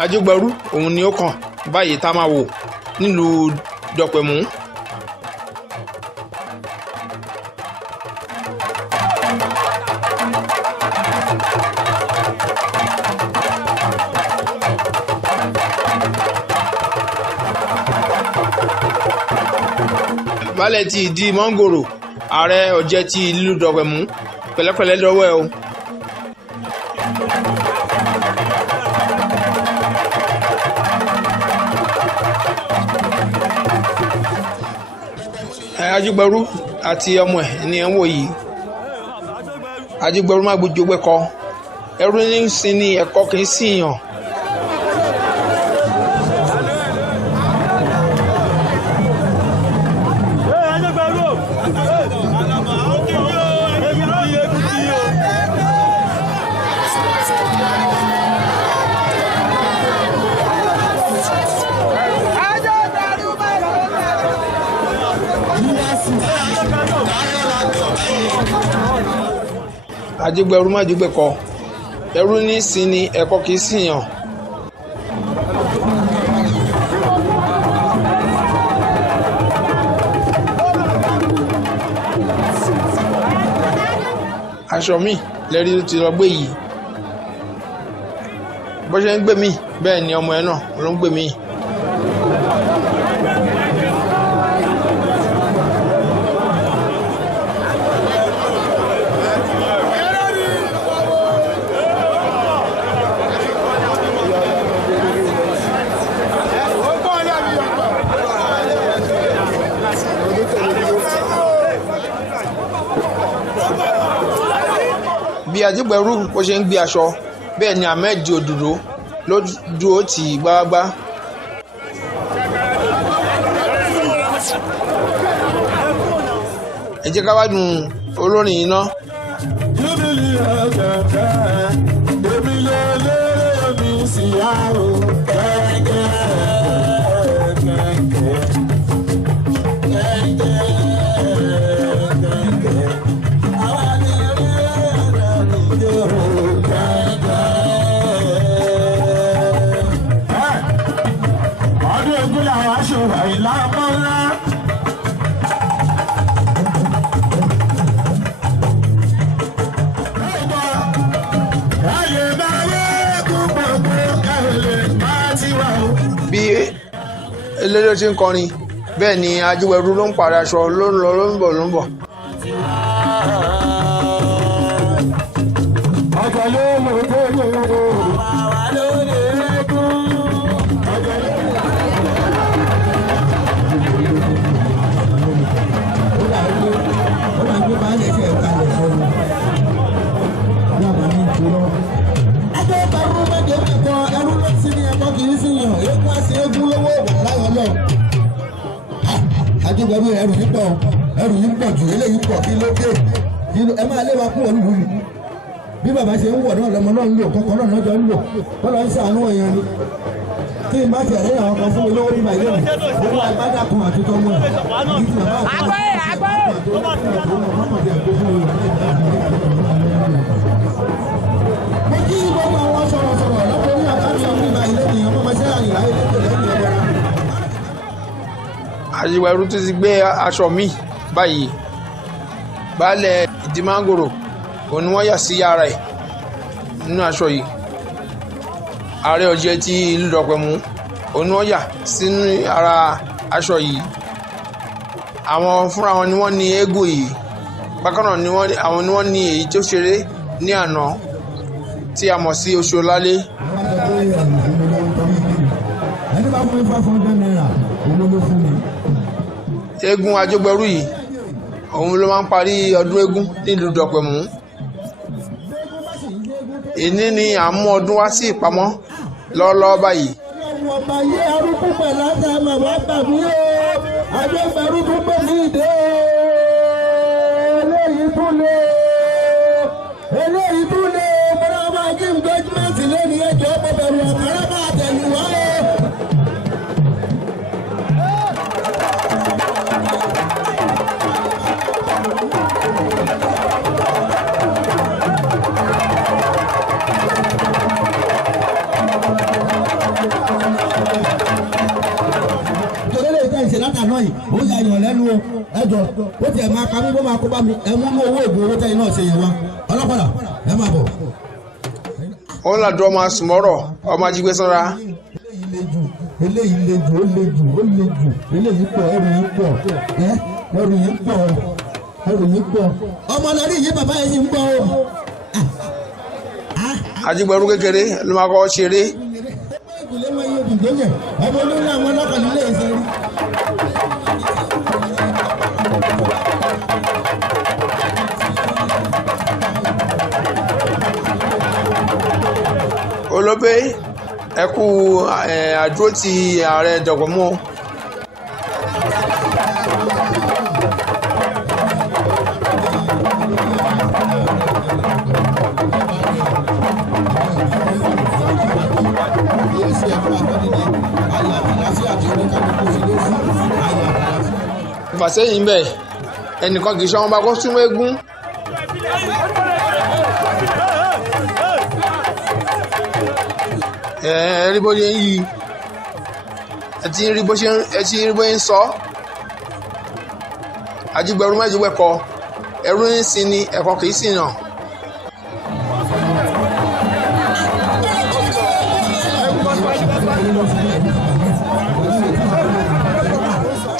Ajégbẹrú òun ni ó kàn báyìí tá a máa wò nílùú Dọ̀pẹ̀mú. Baálẹ̀ ti ìdí mọ́ngòrò ààrẹ ọ̀jẹ̀ ti ìlú Dọ̀pẹ̀mú pẹ̀lẹ́pẹ̀lẹ́ lọ́wọ́ ẹ o. Ajégbẹrú àti ọmọ ẹ̀ ni ẹ̀ ń wò yìí. Ajégbẹrú má gbójú gbẹ́kọ ẹrú ní sin ní ẹ̀kọ́ kì í sì yàn. Ajégbẹrú má gbójú gbẹ́kọ ẹrú ní sin ní ẹ̀kọ́ kì í sì yàn. Aṣọ mi lẹ́rí ló ti lọ gbé yìí. Bó ṣe ń gbé mi bẹ́ẹ̀ ni ọmọ ẹ náà ló ń gbé mi. Bí Ajégbẹrú bó ṣe ń gbé aṣọ bẹ́ẹ̀ ni Ahmed Òdòdó ló dúró tì í gbágbá. Ẹ jẹ́ ká wádùn olórin yìí náà. Bí eléré ṣe ń kọrin bẹ́ẹ̀ ni Ajégbẹrú ló ń pààrọ̀ aṣọ ló ń lọ ló ń bọ̀. Ajégbẹrú ẹrù yìí pọ̀ jù eléyìí pọ̀ kí ló dé ẹ máa lé wa kúrò nílùú yìí bí bàbá ṣe ń wọ̀ náà lọmọ náà ń lò kọ́kọ́ náà lọ́jọ́ ń lò wọ́n lọ ń ṣàánú èèyàn ni tí n bá ti ẹ̀rẹ́ àwọn kan fún mi lówó nígbà ilé mi owó agbádá kan àti tọ́mọ ẹ̀ kí ti bàbá mo kí gbogbo àwọn sọ̀rọ̀sọ̀rọ̀ lọ́pọ̀ ní àkáǹtì ọ̀gbìn ìgbà ilé mi ọmọ ọmọ sẹ́yà ìlà ilé tó lẹ́yìn ọ̀bọ̀ra. Ajégbẹrú tó ti gbé aṣọ mi báyìí. Baálẹ̀ ìdí mángòrò òun ni wọ́n yà sí yàrá ẹ̀ nínú aṣọ yìí. Ààrẹ ọ̀jẹ̀ ti ìlú Dọ̀pẹ̀mú òun ni wọ́n yà sínú ara aṣọ yìí. Àwọn fúnra wọn ni wọ́n ní eégún yìí. Bákan náà àwọn ni wọ́n ní èyí tó ṣeré ní àná tí a mọ̀ sí Oṣòlálé. Eégún Ajégbẹrú yìí òun ló máa ń parí ọdún eégún nílùú Dọ̀pẹ̀mú. Èní ni à ń mú ọdún wá sí ìpamọ́ lọ́wọ́lọ́wọ́ báyìí. Ọba yé arúgbó pẹ̀lú àtàmà wá gbàgbé Ajégbẹrú tó gbé ní ìdè eléyìí tún lé mọ́nà máa kí engagement lẹ́nu ẹjọ́ bẹ̀rù àkàrà máa tẹ̀lé wá. yìí ó yà yàn lẹ́nu o ẹjọ́ ó tiẹ̀ máa ka mí bó máa kó bá mi ẹ̀ mú owó ògùn owó tẹ́yìn náà ṣe yẹn wa ọlọ́pàá ẹ máa bọ̀. ó ń làdúrà ọmọ àsùnmọ́rọ̀ ọmọ ajígbé sanra. eléyìí le jù eléyìí pọ̀ ẹrù yìí pọ̀ ọmọ lórí yìí bàbá yẹn sì ń gbọ́ o. ajígbẹ̀rú kékeré ló máa kọ́ ṣeré. ọmọ olórí àwọn ọlọ́pàá nílé ìṣẹ́ rí. olóbé ẹkú àdúró ti ààrẹ dọ̀gbọ̀mọ́. ìfàsẹ́yìn bẹ́ẹ̀ ẹnìkan kì í ṣe ọmọ bá kó súnmọ́ eégún. rí bó ṣe ń yí ẹ ti rí bó ṣe ń sọ ajígbẹ̀rú méjì wẹ̀kọ ẹrú ń sin ni ẹ̀kọ́ kì í sìn náà.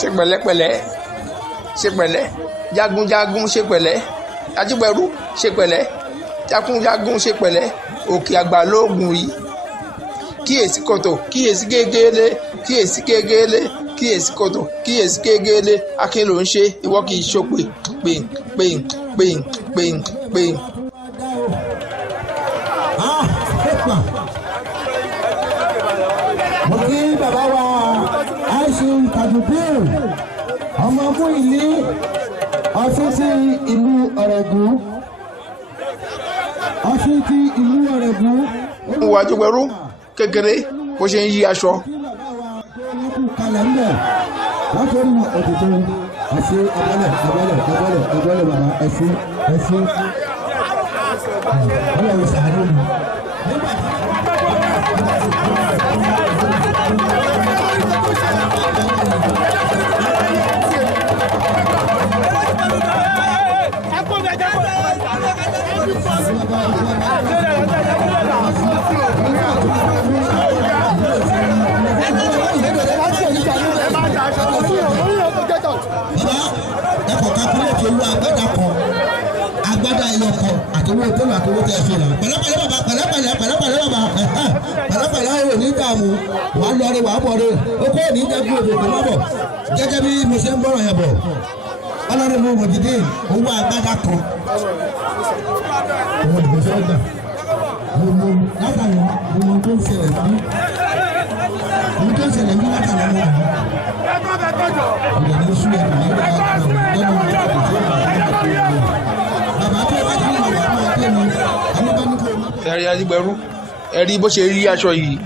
ṣe pẹ̀lẹ́pẹ̀lẹ́ ṣe pẹ̀lẹ́ jagunjagun ṣe pẹ̀lẹ́ ajígbẹ̀rú ṣe pẹ̀lẹ́ jagunjagun ṣe pẹ̀lẹ́ òkè àgbà lóògùn yìí kíyèsí kòtò kíyèsí gégélé kíyèsí gégélé kíyèsí kòtò kíyèsí gégélé akin ló ń ṣe ìwọ kì í ṣòpè pèn. mo kí bàbá wa àìsàn kàdùbíù ọmọ fún ìlú ọtún sí ìlú Ọ̀rẹ́gùn ọtún sí ìlú Ọ̀rẹ́gùn. ń wo ajígbẹ̀rú kékeré bó ṣe ń yí aṣọ. kalẹ̀ ń bẹ̀ látọ̀rí òtítọ́ ẹ̀sìn ẹ̀bọ́lẹ̀ bàbá ẹ̀sìn ọlọ́run sàárè mi. agbada ẹyọ kan àtọwọ́ tẹ́lẹ̀ àtọwọ́ tẹ́ fi rà pẹ̀lẹ́pẹ̀lẹ́ bàbá pẹ̀lẹ́pẹ̀lẹ́ ò ní dààmú wà á lọrí wà á bọ̀ rẹ o kò ní dẹ́kun òdòdó má bọ̀ gẹ́gẹ́ bí mo ṣe ń bọ̀rọ̀ yẹn bọ̀ ọlọ́run mo mọ̀ dídé owó agbada kan owó ìgbésẹ̀ ọgbà mo látàrí mo tó ń ṣẹlẹ̀ bí látàrí mo ìdè ní sùn ẹ̀kọ́ ní ìgbà lọ́nà ẹ̀rí ajígbẹ̀rú ẹ̀rí bó ṣe rí aṣọ yìí.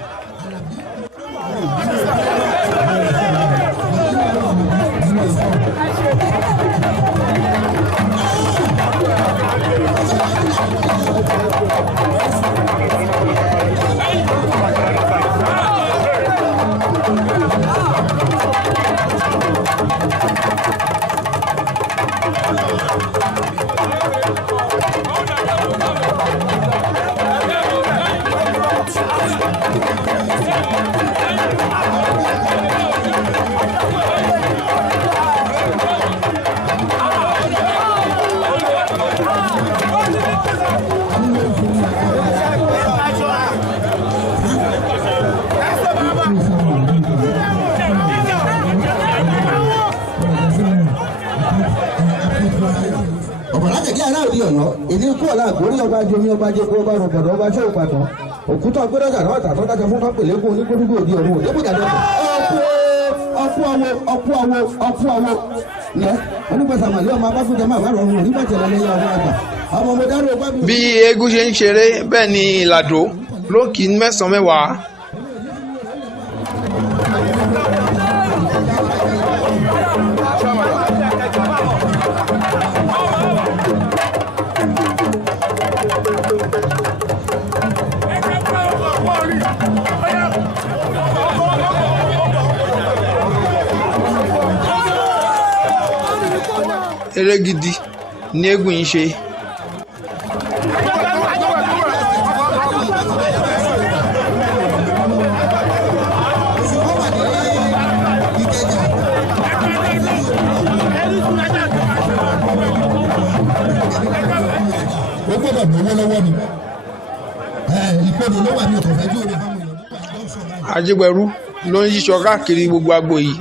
ìdí kú ọ̀la àgbórí ọba jomi ọba jẹ́ kó ọba rọ̀gbọ̀dọ̀ ọba ṣé òpàtàn òkúta gbẹ́dọ̀gà náà tàtọ́ dájọ́ fún kápẹ̀lẹ́kùn onígbòdúgbò òdi ọ̀run òdébùjà dẹ́kun ọkú àwọ lẹ onígbàsàmàlẹ́ ọmọ abáfúnjẹ máa bá rọrùn onígbàjẹ́ lẹ́yìn ọmọ àgbà ọmọ mo dárò ọgbà mi. bí eégún ṣe ń ṣeré bẹ́ẹ̀ ni ìlàdó lókì mẹ́sàn-án mẹ́wàá. eré gidi ní eégún yìí ṣe. ó gbọ́dọ̀ lówó lọ́wọ́ ni ìpinnu ló wà ní ọ̀tọ̀ fẹ́jú rẹ̀. Ajígbẹ̀rú ló ń yíṣọ káàkiri gbogbo agbo yìí.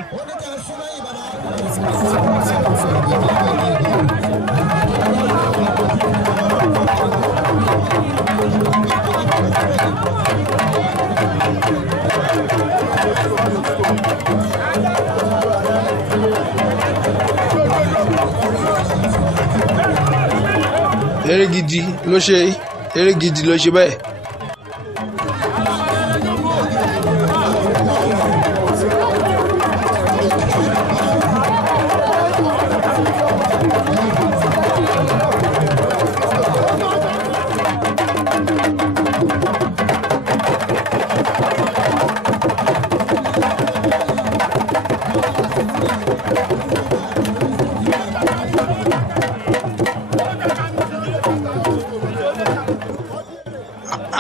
Eré gidi ló ṣe bẹ́ẹ̀.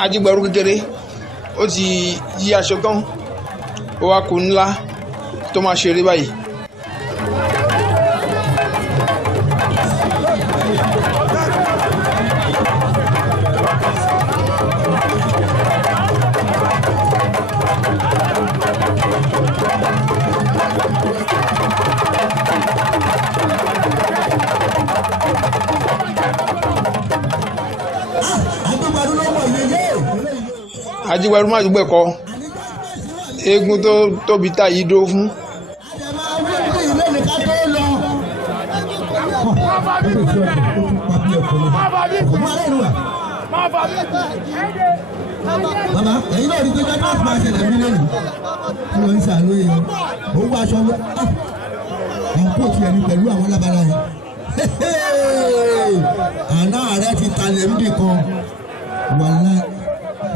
Ajígbẹ̀rú kékeré ó ti yí aṣọ tán ó wá kù ńlá tó máa ṣeré báyìí. Ajígbẹ̀rú má dùgbẹ̀ kọ eégún tó tóbi tá yìí dó fún. Bàbá ẹ̀yin náà rí pé jáde láti máa ṣẹlẹ̀ mí lẹ́nu tí wọ́n ń ṣàánú èèyàn òun bá aṣọ wọn kó tiẹ̀ ní pẹ̀lú àwọn lábala yẹn. Àná ààrẹ ti talẹ̀ níbì kan wàlá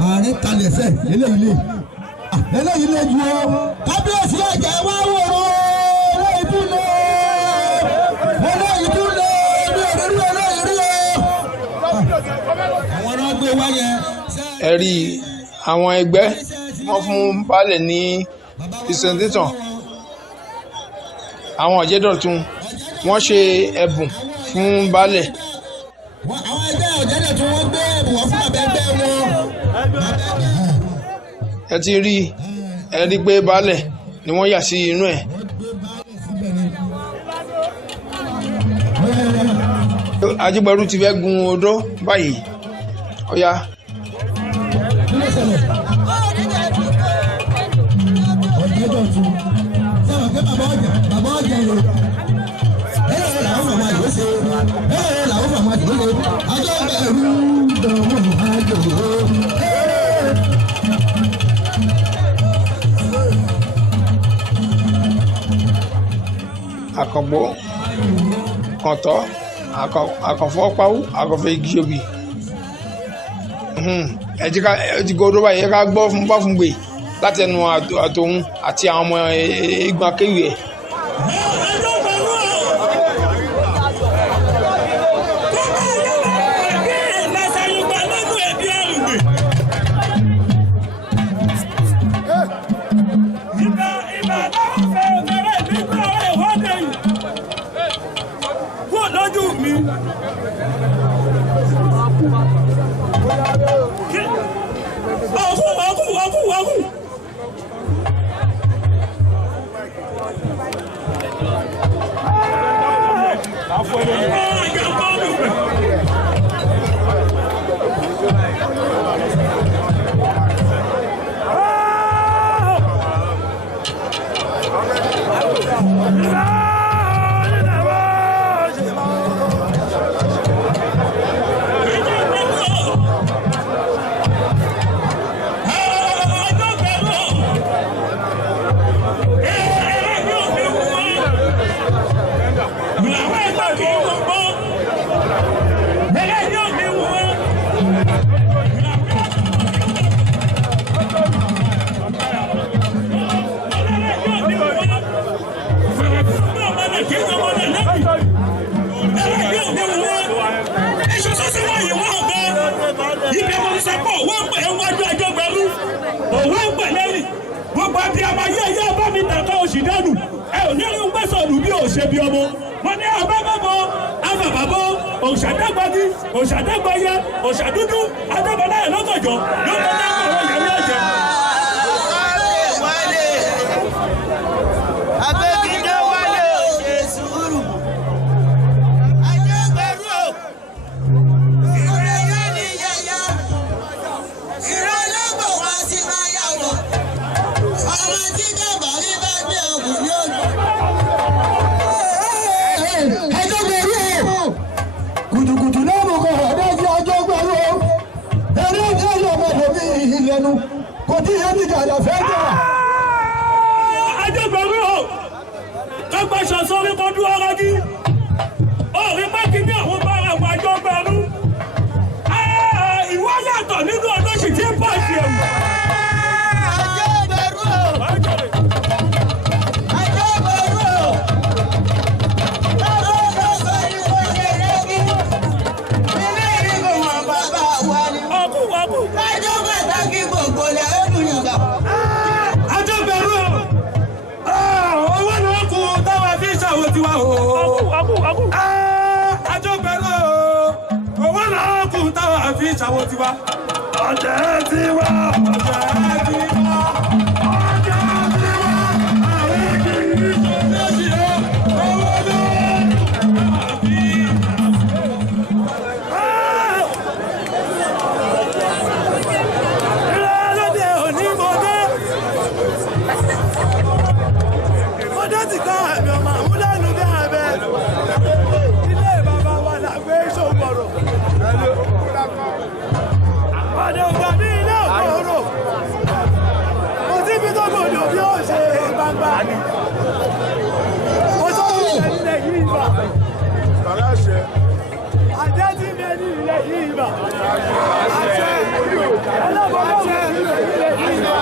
ààrẹ talẹ̀ sẹ́ eléyìí lè ju ọ kábíyèsí ẹ̀jẹ̀ wá wòrò eléyìí tún lé bí òrèrú eléyìí rí o. Àwọn náà gbé wáyẹ. Ẹ rí àwọn ẹgbẹ́ wọ́n fún baálẹ̀ ní presentation. Àwọn Ọ̀jẹ̀dọ̀tun wọ́n ṣe ẹ̀bùn fún baálẹ̀. Àwọn ẹgbẹ́ Ọ̀jẹ̀dọ̀tun wọ́n gbé ẹ̀bùn wọ́n fún abẹ́gbẹ́ wọn. Ẹ ti rí pé baálẹ̀ ni wọ́n yà sí inú ẹ̀. Ajígbẹ̀rú ti fẹ́ gun odó báyìí ó yá. Ọ̀jẹ̀dọ̀tun sẹ́wọ̀n pé bàbá ọjà yìí làwọn màmá yìí ó ṣe làwọn màmá yìí ó ṣe Ajígbẹ̀rú dọ̀wọ́ àjò. Àkàngbò kọ̀ǹtọ́ àkànfọ́ pawú àkànfọ́ igi obì ẹ ti gbọ́dọ̀ báyìí ẹ ká gbọ́ fún gbè láti ẹnu àtòun àti àwọn ọmọ eégún akéwì ẹ̀. àbí àmà yé ẹyẹ bá mi tàkà òsì dánù ẹ ò ní rí ń gbèsè òdù bí òṣè bí ọmọ wọn ní abẹ́bẹ́bọ afàbàbọ òṣàdẹ́gbàdì òṣàdẹ́gbàyẹ òṣàdúdú adébọláyẹ lọ́gọ̀jọ́ lọ́gọ̀jọ́ ọ̀rọ̀ yẹmí ọ̀jẹ̀. Kùtùkùtù náà mo kọ̀ ọ̀dájú ọjọ́ gbẹ̀rú o. Ẹni ọjọ́ yóò mọ̀ lómi ìlẹ́nu kò tí yẹn ní ìjà fẹ́ jà. Ajẹ́gbẹ̀rú o, kọ́gbà ṣàṣọ́rí kọ́ dúró rọ́gí. Orí mákì ní àwọn bára àwọn Ajẹ́gbẹ̀rú. Ìwọ yàtọ̀ nínú ọdún sì ti ń bá ṣe ẹ̀wù. Ajẹ́gbẹ̀rú o. Ajẹ́gbẹ̀rú owó náà kù táwọn àfi ìṣàwọ̀ tiwa. Ọ̀jẹ̀ tiwa, ọ̀jẹ̀ tiwa, ọ̀jẹ̀ tiwa, àwọn kì í ṣe owó náà àfi ìrẹ́lẹ́dẹ̀ òní mọ́dé. Mọ́dé ti kọ́ ẹ̀mí ọmọ àmúlẹ́nu bí abẹ́. Ọ̀dẹ̀ ògbà ní ilé òkòrò, kò sí ibi tó gbòdò bí ó ṣe gbangba. Ó tó ní ilẹ̀ yìí bà. Àjẹ́ tí mi ní ilẹ̀ yìí bà. Àṣẹ ẹlẹ́bọ̀lọ́wọ́ ní ilẹ̀ yìí bà.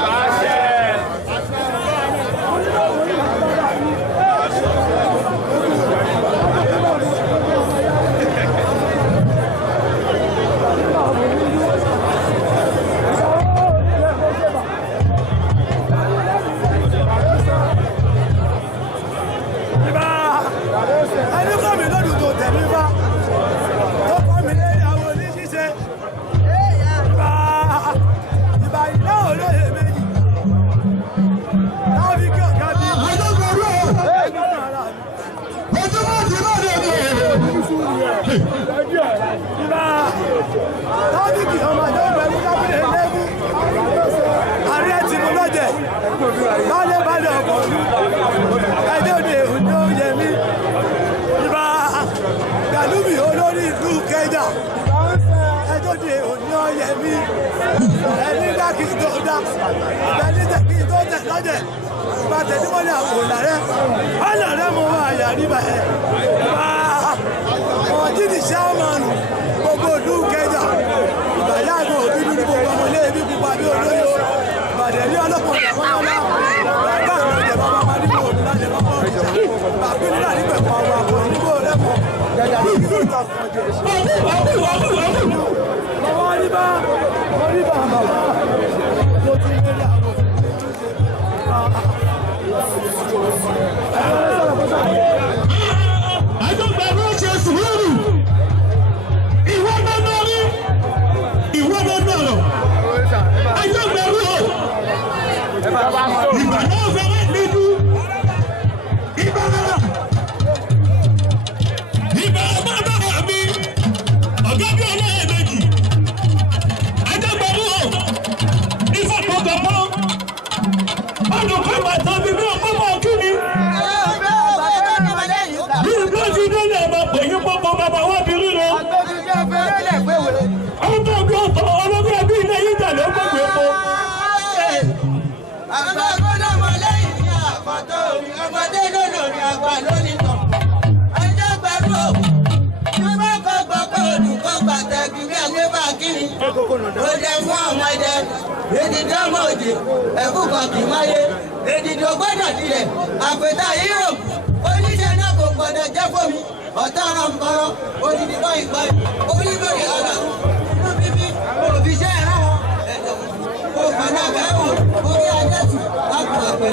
Tábìkì ọmọ Ajẹ́gbẹ̀rú lábílẹ̀ lẹ́gùn. Ààrẹ ti mú lọ́jẹ̀. Bálẹ̀ ọkọ̀ mi. Ẹjọ́ òde òní ó yẹ mí. Ìbá Gàlúbì olórí ìlú Kẹjà. Ẹjọ́ òde òní ó yẹ mí. Ẹni dá kí n tó dá. Ẹni tẹ̀ kí n tó tẹ̀ lọ́jẹ̀. Ìbá tẹ̀sí mọ́lẹ̀ àwòrán rẹ̀. Ọ̀nà rẹ̀ mo máa yà níbà ẹ̀. Ìbá ọ̀jídì sáàmánù gbogbo ìlú Kẹjà. Ìbàyà àgbò òbí ní gbogbo ọmọ ilé ibi pupa bí olóyè. Ìbàdàn ní ọlọ́pàá ọ̀dàmọ́lá. Bàbá àgbàjẹ̀ bàbá máa nígbò òbí láti bàbá ọ̀jà. Bàbí nílà nígbẹ̀kọ̀ àwọn àkọ́ nígbò rẹ̀mọ̀. Jẹjà ní ìlú ìtàkùnjẹ̀. Bàbá ní bá bàbá. Mo ti ń gbé àwọn Ajẹ́gbẹ̀rú ṣe sùúrù. Ìwọ gbọ́dọ̀ rí. Ìwọ gbọ́dọ̀ rọ̀. Ajẹ́gbẹ̀rú o. Ìgbà náà fẹ́rẹ́ nídú. Ìbára. Ìbára bá bàbá mi. Ọ̀gá bí ọlọ́yẹ̀ méjì. Ajẹ́gbẹ̀rú o. Ìfọ̀pọ̀gbọ̀pọ̀. Ọdún kan bàtà mi bí ọkọ̀ mọ̀ kí ni. Bí délé ọmọ pẹ̀yìn pọ́pọ́ bàbá wá bí ríro. Ọdún ọdún ọ̀tọ̀ ọlọ́gbẹ́ bí ilé yìí jà ló gbogbo epo. Àgbà gbọ́dọ̀ mọ lẹ́yìn ní àpàtọ́ omi, ọmọdé lónìí orin àgbà lónìí tàn. Ajẹ́gbẹ̀rú o, bí wọ́n kọ́ gbọ́kọ́ olùkọ́ gbàtẹ́gì bí ẹgbẹ́ bá kiri. Ó jẹ fún àwọn ẹdẹ, èdìdí ọmọ òjè, ẹ̀kú kan kì í máyé. Èdìdí ògbọ́dọ̀ tilẹ̀, àpètà hírò. Oníṣẹ́ náà kò gbọ́dọ̀ jẹ́ fómi. Ọ̀tá ara ń bọ̀rọ̀, odidi báyìí báyìí. Oníbèrè ara, inú bíbí, òbíṣẹ́ ẹ̀rọ wọn. Ẹ̀dọ̀, òfànà àgbẹ̀wò, orí ajẹ́tù, àpò àpẹ.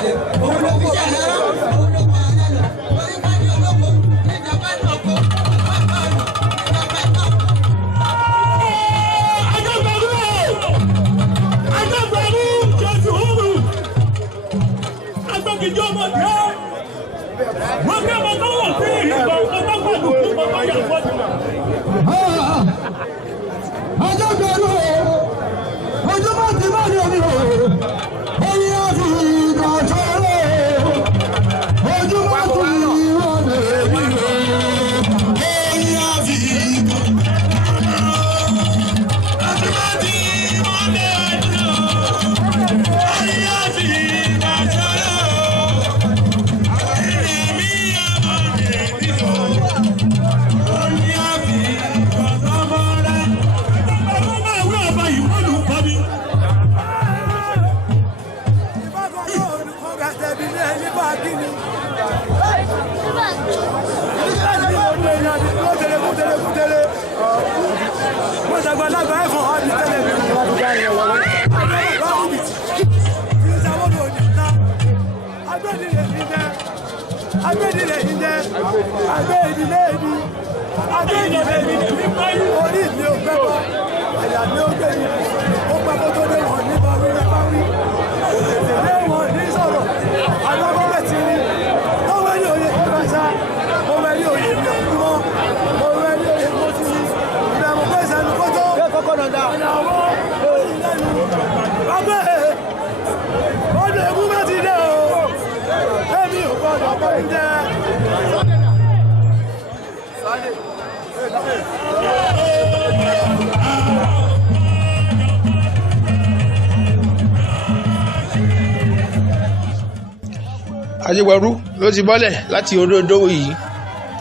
Ajégberú ló ti bọ́lẹ̀ láti orí odó yìí,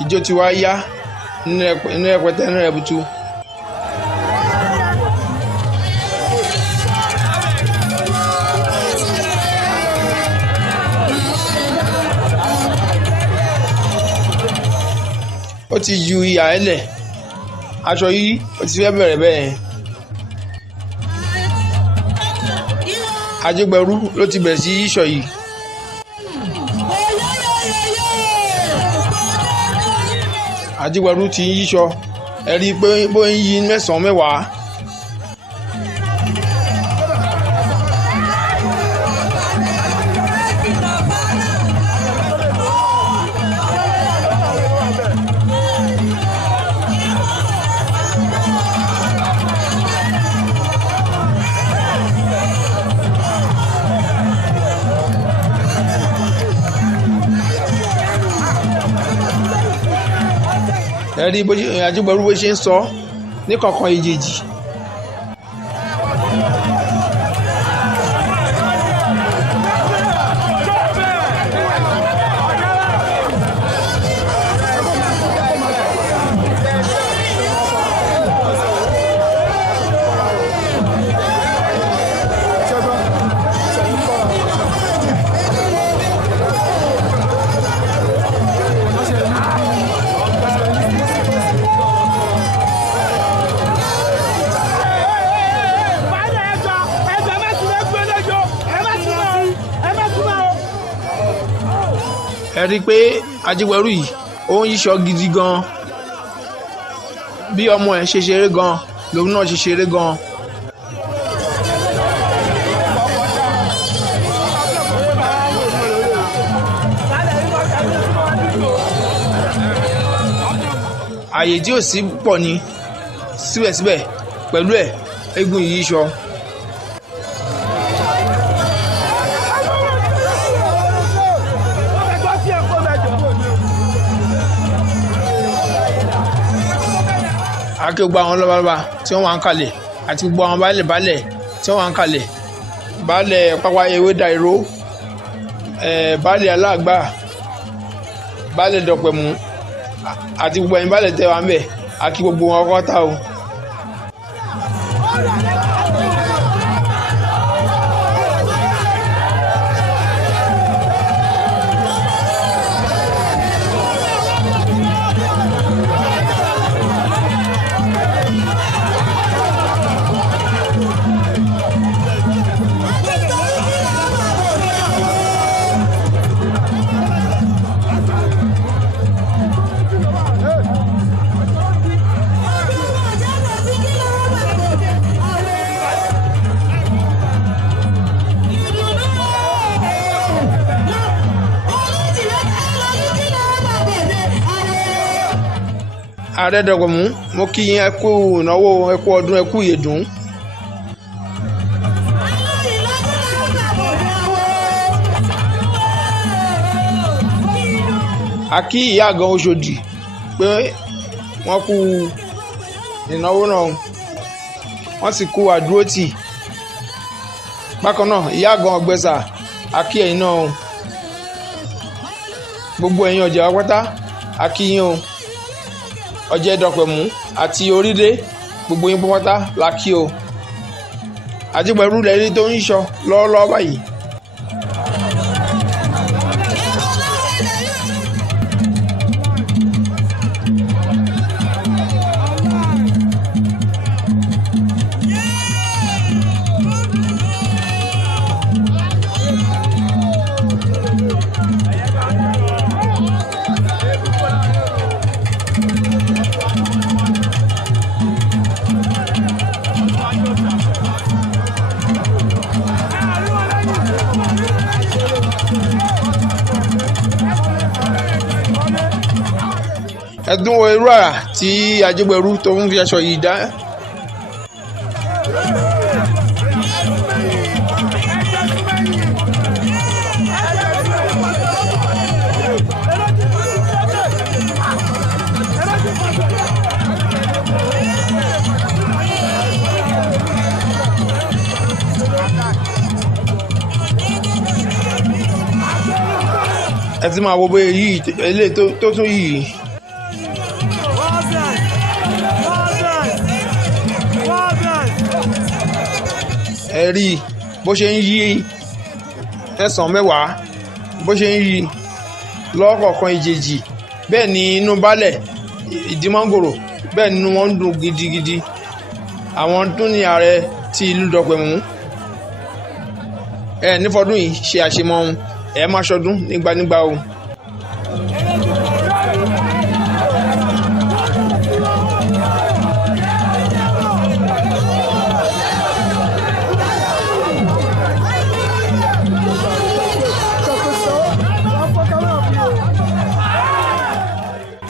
ìjó ti wá yá nínú ẹpẹtẹ nínú ẹbutu. Ó ti ju ìyà ẹlẹ̀, aṣọ yìí ó ti fẹ́ bẹ̀rẹ̀ bẹ́ẹ̀. Ajégberú ló ti bẹ̀rẹ̀ sí yíṣọ yìí. Ajégberú ti ń yíṣọ, ẹ rí i pé bó ń yí mẹ́sàn-án mẹ́wàá. Ẹ rí Ajégberú bó ṣe ń sọ ní kọ̀ọ̀kan èjèèjì. Ẹ rí i pé Ajégberú yìí ó ń yíṣọ gidi gan, bí ọmọ ẹ̀ ṣe ṣeré gan lòun náà ṣe ṣeré gan. Àyè tí ò sí pọ̀ ni, síbẹ̀síbẹ̀ pẹ̀lú ẹ̀ eégún yìí yíṣọ. Akí gbogbo àwọn lọ́balọ́ba tí wọ́n wà ń kalẹ̀ àti gbogbo àwọn baálẹ̀ tí wọ́n wà ń kalẹ̀, baálẹ̀ pápá ewédà ìró, baálẹ̀ aláàgbà, baálẹ̀ dọ̀pẹ̀mú àti gbogbo ẹ̀yin baálẹ̀ tẹ́ wà ń bẹ̀, akí gbogbo wọn kọ́ ta o. ààrẹ Dọ̀pẹ̀mú mo kí yín ẹ kú ìnáwó ẹ kú ọdún ẹ kú ìyèdún. a kí ìyá àgàn Òṣòdì pé wọ́n kú ìnáwó náà wọ́n sì kú àdúrótì. bákan náà ìyá àgàn Ọ̀gbẹ̀sà a kí ẹ̀yin náà o gbogbo ẹ̀yin ọ̀jẹ̀ pátá a kí yín o ọ̀jẹ̀ Dọ̀pẹ̀mú àti Orílé gbogbo yín pátá la kí o Àjígbẹ̀rú lẹ́rí tó ń sọ lọ́wọ́lọ́wọ́ báyìí. ẹdún irú àrà tí Àjígbẹ̀rú tó ń fi aṣọ yìí dá. ẹ ti máa wo bóyá yìí eléyìí tó tún yìí. ẹ rí bó ṣe ń yí ẹ̀sán mẹ́wàá bó ṣe ń yí lọ́kọ̀ọ̀kan ìjèjì bẹ́ẹ̀ ni inú balẹ̀ ìdí mángòrò bẹ́ẹ̀ ni wọ́n ń dùn gidigidi. àwọn tún ní ààrẹ ti ìlú Dọ̀pẹ̀mú ẹ nífọdún yìí ṣe àṣemọ ẹ máa ṣọdún nígbànígbà o.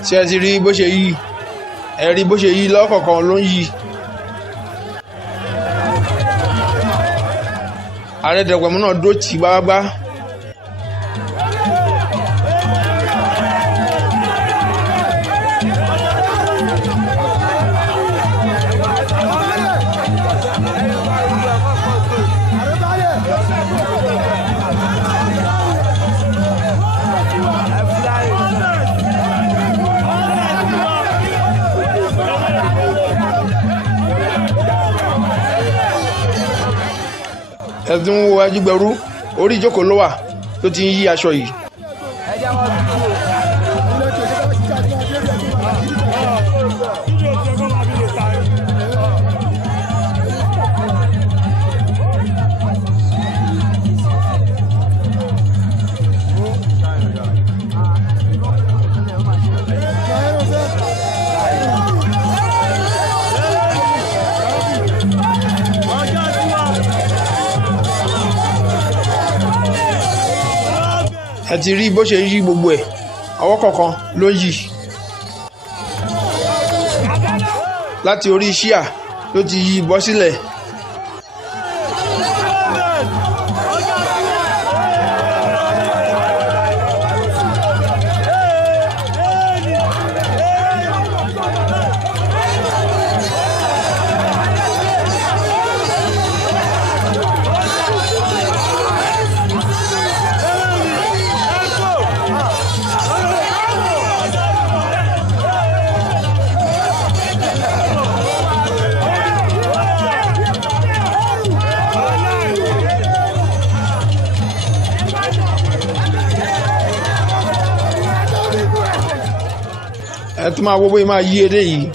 ṣé ẹ ti rí bó ṣe yí ẹ rí bó ṣe yí lọ́kọ̀ọ̀kan ló ń yí. ààrẹ Dọ̀pẹ̀mú náà dó tì gbágbá. ẹ̀dùn wo Àjígbẹ̀rú orí ìjókòó ló wà tó ti ń yí aṣọ yìí. ẹ ti rí bó ṣe yí gbogbo ẹ̀ ọwọ́ kọ̀ọ̀kan ló yí láti orí ṣíà ló ti yí bọ́ sílẹ̀. ẹ tún máa wo bóyá máa yí eré yìí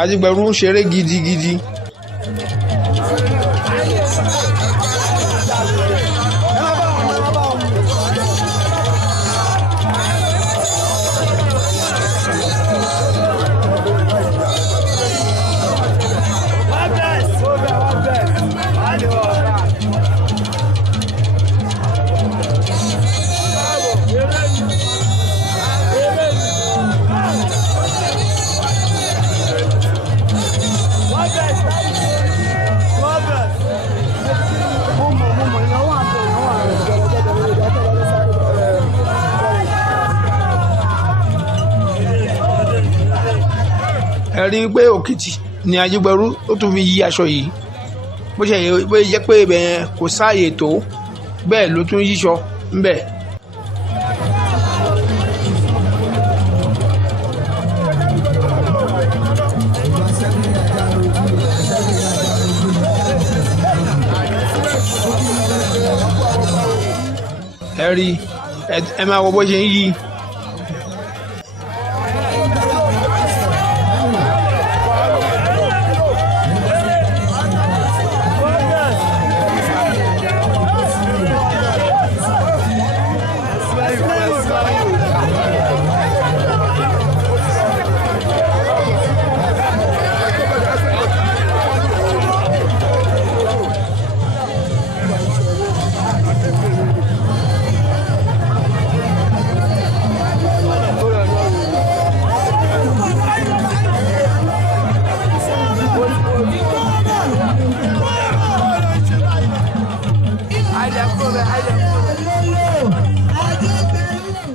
Àjígbẹ̀rú ń ṣeré gidigidi. rí i pé òkìtì ni Ajígbẹ̀rú ó tún fi yí aṣọ yìí bó ṣe jẹ́ pé ibẹ̀ yẹn kò sáàyè tó bẹ́ẹ̀ ló tún yíṣọ ńbẹ̀. ẹ rí ẹ máa wọ bó ṣe ń yí.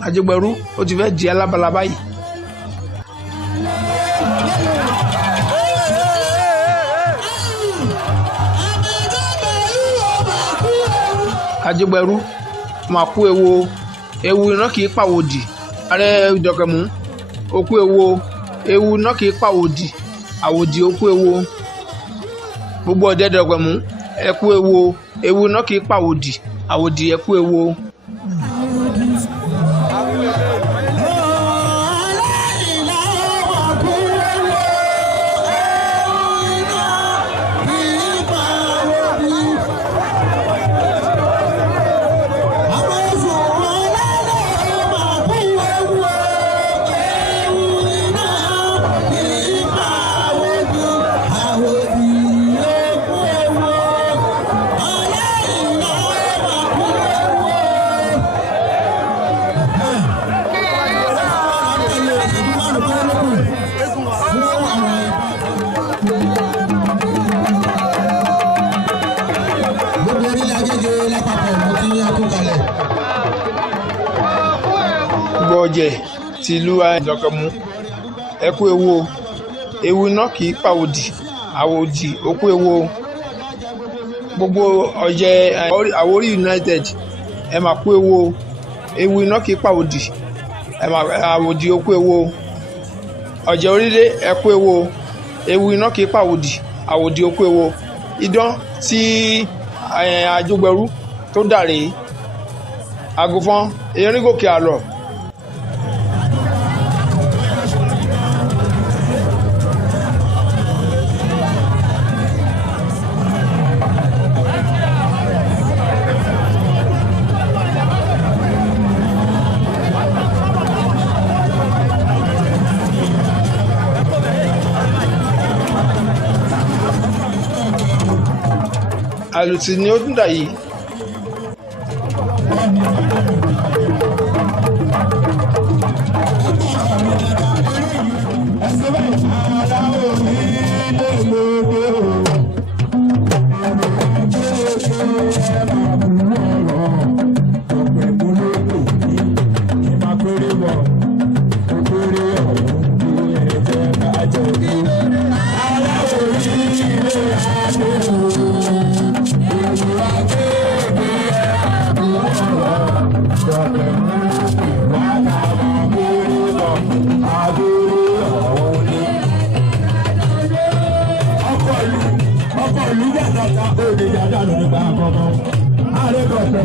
Ajígbẹ̀rú ó ti fẹ́ di alábala báyìí. Ajígbẹ̀rú máa kú ewu iná kì í pàwòdì ààrẹ ìdọ̀kẹ̀mú ó kú ewu iná kì í pàwòdì àwòdì ó kú ewu gbogbo ọ̀dẹ́ ìdọ̀kẹ̀mú ẹ kú ewu iná kì í pàwòdì àwòdì ẹ kú ewu. Ọ̀jẹ̀ tìlú Ìdọ̀kẹ̀mú ẹ kú ewu iná kì í pàwòdì àwòdì ó kú ewu gbogbo ọ̀jẹ̀ Àwórì United ẹ máa kú ewu iná kì í pàwòdì àwòdì ó kú ewu ọ̀jẹ̀ Orílẹ̀ ẹ kú ewu iná kì í pàwòdì àwòdì ó kú ewu idán tí Ajígbẹ̀rú tó dàrí àgùnfọ́n eríngòkè àlọ́. Àlùtì ni ó dùn dà yìí.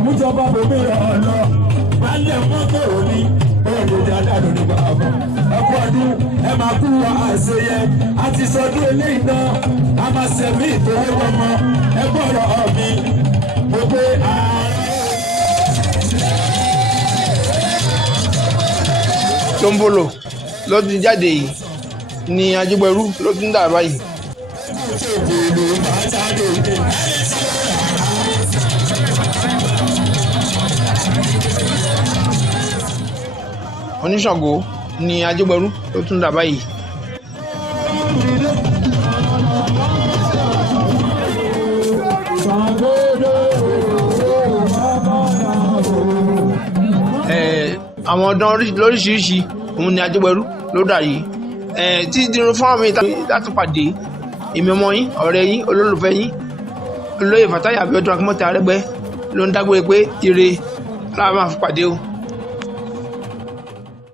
Mújọba bòmí ọ̀nà balẹ̀ mọ́tò ní olùdí àdánù nígbà ọ̀gbọ̀n. Ẹ̀kú ọdún ẹ máa kú wa àṣeyẹ àti sọdún eléyìí náà a máa ṣẹ̀mí ìtòwé ọmọ ẹgbọ́n ọ̀rọ̀ ọ̀mí gbogbo ààrẹ. Tóńbólò ló ti jáde yìí ni Ajígbẹ̀rú ló ti ń dà báyìí. Oníṣàngó ni Ajígbẹ̀rú ló tún dà báyìí. àwọn ọdún lóríṣiríṣi òun ni Ajígbẹ̀rú ló dà yìí. tí dúró fún àwọn láti pàdé èmi ọmọ yín ọ̀rẹ́ yín olólùfẹ́ yín olóyè Fatai Abiodun Akinmọ́tẹ̀ Arẹ́gbẹ́ ló ń dágbére pé ire láwọn máa fi pàdé o.